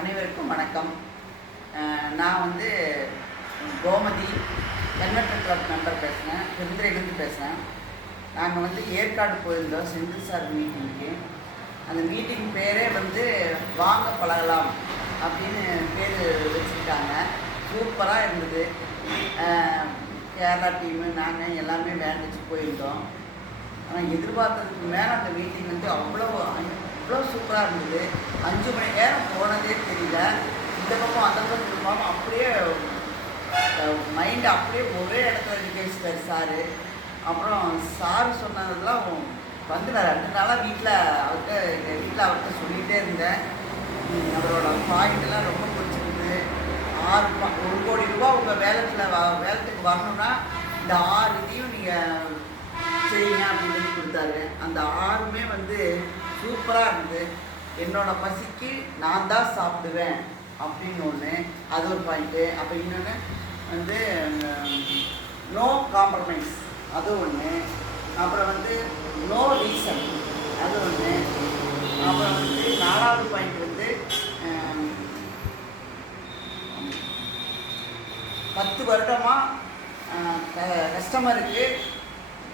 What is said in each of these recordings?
அனைவருக்கும் வணக்கம். நான் வந்து கோமதி எண்ணற்ற கிளப் மெம்பர் பேசுகிறேன், பெருந்துறையிலேருந்து பேசுகிறேன். நாங்கள் வந்து ஏற்காடு போயிருந்தோம் செந்தில் சார் மீட்டிங்க்கு. அந்த மீட்டிங் பேரே வந்து வாங்க பழகலாம் அப்படின்னு பேர் வச்சுருக்காங்க. சூப்பராக இருந்தது. கேரளா டீமு நாங்கள் எல்லாமே வேன் வச்சு போயிருந்தோம். ஆனால் எதிர்பார்த்ததுக்கு மேலே அந்த மீட்டிங் வந்து அவ்வளோ சூப்பராக இருந்தது. 5 மணி நேரம் போனதே தெரியல. இந்த பக்கம் அந்த பக்கம் போகாமல் அப்படியே மைண்டு அப்படியே ஒரே இடத்துல நிகழ்ச்சிட்டார் சாரு. அப்புறம் சார் சொன்னதெல்லாம் வந்து நான் 2 நாளாக அவர்கிட்ட சொல்லிகிட்டே இருந்தேன். அவரோட பாயிண்டெல்லாம் ரொம்ப பிடிச்சிருந்தது. 1 கோடி ரூபா உங்கள் வேலத்துக்கு வரணும்னா இந்த 6 இதையும் நீங்கள் செய்யுங்க அப்படின்னு கொடுத்தாரு. அந்த 6மே வந்து சூப்பராக இருந்தது. என்னோட பசிக்கு நான் தான் சாப்பிடுவேன் அப்படின்னு ஒன்று, அது ஒரு பாயிண்ட்டு. அப்போ இன்னொன்று வந்து நோ காம்ப்ரமைஸ், அது ஒன்று. அப்புறம் வந்து நோ ரீசன், அது ஒன்று. அப்புறம் வந்து 4வது பாயிண்ட் வந்து 10 வருடமாக கஸ்டமருக்கு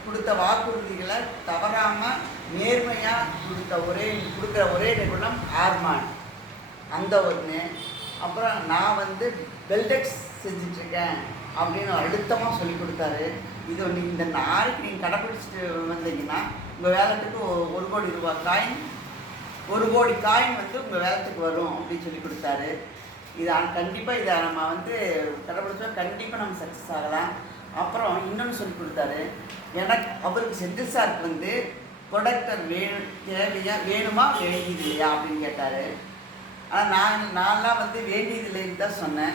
கொடுத்த வாக்குறுதிகளை தவறாமல் நேர்மையாக கொடுக்குற ஒரே நிறுவனம் ஆர்மான், அந்த ஒன்று. அப்புறம் நான் வந்து பெல்டெக்ஸ் செஞ்சிட்ருக்கேன் அப்படின்னு அழுத்தமாக சொல்லி கொடுத்தாரு. இது ஒன்று. இந்த நாளைக்கு நீங்கள் கடைப்பிடிச்சிட்டு வந்தீங்கன்னா உங்கள் வேலத்துக்கு 1 கோடி ரூபா காயின், 1 கோடி காயின் வந்து உங்கள் வேலத்துக்கு வரும் அப்படின்னு சொல்லி கொடுத்தாரு. இது கண்டிப்பாக இதை நம்ம வந்து கடைப்பிடிச்சா கண்டிப்பாக நம்ம சக்ஸஸ் ஆகலாம். அப்புறம் இன்னொன்று சொல்லி கொடுத்தாரு. அவருக்கு செந்தில் சாருக்கு வந்து ப்ரொடக்டர் வேணுமா வேண்டியது இல்லையா அப்படின்னு கேட்டார். ஆனால் நான்லாம் வந்து வேண்டியது இல்லைன்னு தான் சொன்னேன்.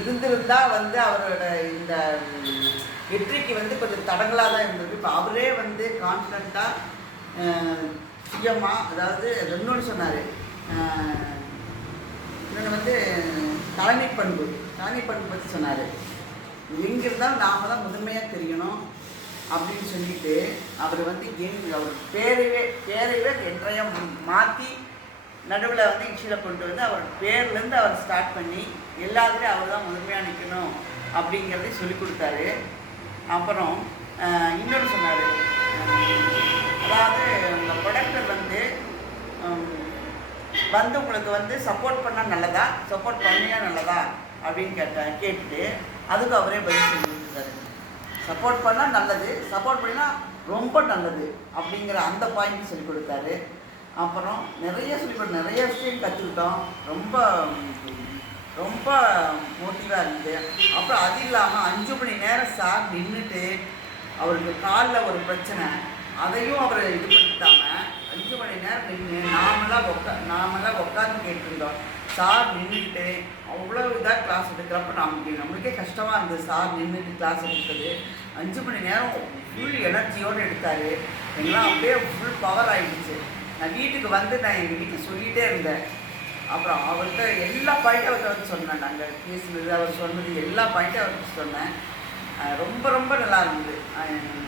இருந்திருந்தால் வந்து அவரோட இந்த வெற்றிக்கு வந்து கொஞ்சம் தடங்களாக தான் இருந்தது. இப்போ அவரே வந்து கான்ஃபிடண்ட்டாக சுயமாக, அதாவது இன்னொன்று சொன்னார். இன்னொன்று வந்து தலைமை பண்பு பற்றி சொன்னார். எங்கே இருந்தாலும் நாம் தான் முதன்மையாக தெரியணும் அப்படின்னு சொல்லிட்டு அவர் வந்து அவர் பேரையே என்றையா மாற்றி நடுவில் வந்து இன்ஷியில் கொண்டு வந்து அவர் பேர்லேருந்து அவர் ஸ்டார்ட் பண்ணி எல்லாத்துலேயும் அவர் தான் முதன்மையாக நிற்கணும் அப்படிங்கிறதையும் சொல்லி கொடுத்தாரு. அப்புறம் இன்னொன்று சொன்னார். அதாவது உங்கள் ப்ரொடக்டர் வந்து உங்களுக்கு வந்து சப்போர்ட் பண்ணால் நல்லதா, சப்போர்ட் பண்ணியா நல்லதா அப்படின்னு கேட்டுட்டு அதுக்கு அவரே பதில் சொல்லி கொடுத்தாரு. சப்போர்ட் பண்ணால் நல்லது, சப்போர்ட் பண்ணினா ரொம்ப நல்லது அப்படிங்கிற அந்த பாயிண்ட் சொல்லி கொடுத்தாரு. அப்புறம் நிறைய விஷயம் கற்றுக்கிட்டோம். ரொம்ப மோட்டிவாக இருந்தது. அப்புறம் அது இல்லாமல் 5 மணி நேரம் சார் நின்றுட்டு அவருக்கு காலில் ஒரு பிரச்சனை, அதையும் அவர் இது பண்ணிட்டாமல் 5 மணி நேரம் நின்று நாமெல்லாம் உட்காந்து கேட்டுருந்தோம். சார் நின்றுட்டு அவ்வளோ இதாக கிளாஸ் எடுக்கிறப்ப நம்மளுக்கே கஷ்டமாக இருந்தது. சார் நின்றுட்டு கிளாஸ் எடுத்தது 5 மணி நேரம் ஃபுல் எனர்ஜியோடு எடுத்தார். எங்களாம் அப்படியே ஃபுல் பவர் ஆகிடுச்சு. நான் வீட்டுக்கு வந்து எங்கள் வீட்டில் சொல்லிகிட்டே இருந்தேன். அப்புறம் அவர்கிட்ட எல்லா பாயிண்ட்டும் அவர்கிட்ட வந்து சொன்னேன். நாங்கள் பேசுனது, அவர் சொன்னது எல்லா பாயிண்ட்டும் அவருக்கு சொன்னேன். ரொம்ப நல்லா இருந்தது.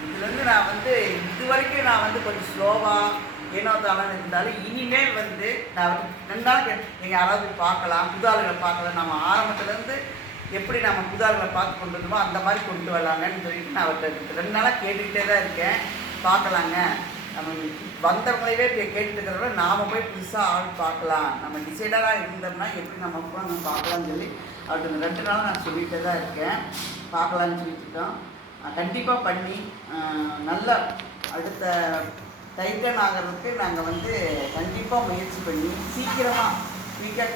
இதுலேருந்து நான் வந்து இதுவரைக்கும் நான் வந்து கொஞ்சம் ஸ்லோவாக ஏனோ தானே இருந்தாலும் இனிமேல் வந்து நான் 2 நாள் நீங்கள் யாராவது பார்க்கலாம், புது ஆளுகளை பார்க்கலாம். நம்ம ஆரம்பத்துலேருந்து எப்படி நம்ம புது ஆளுகளை பார்த்து கொண்டு வந்தோமோ அந்த மாதிரி கொண்டு வரலாங்கன்னு சொல்லிட்டு நான் அவர்கிட்ட 2 நாளாக கேட்டுக்கிட்டே தான் இருக்கேன். பார்க்கலாங்க, நம்ம வந்தவங்களையே கேட்டுட்டு இருக்கிறத நாம் போய் புதுசாக ஆள் பார்க்கலாம், நம்ம டிசைடராக இருந்தோம்னா எப்படி நம்ம பார்க்கலாம்னு சொல்லி அவர்கிட்ட 2 நாளாக நான் சொல்லிகிட்டே தான் இருக்கேன். பார்க்கலான்னு சொல்லிட்டுருக்கோம். கண்டிப்பாக பண்ணி நல்ல அடுத்த டைட்டன் ஆகிறதுக்கு நாங்கள் வந்து கண்டிப்பாக முயற்சி பண்ணி குயிக்காக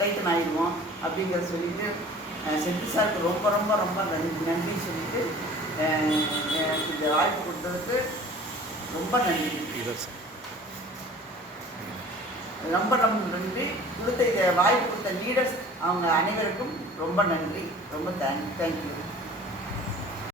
டைட்டன் ஆகிடுவோம் அப்படிங்கிற சொல்லிட்டு செந்தில் சாருக்கு ரொம்ப நன்றி சொல்லிட்டு இந்த வாய்ப்பு கொடுத்ததுக்கு ரொம்ப நன்றி. ரொம்ப நன்றி. கொடுத்த இதை வாய்ப்பு கொடுத்த லீடர்ஸ் அவங்க அனைவருக்கும் ரொம்ப நன்றி. ரொம்ப தேங்க்யூ.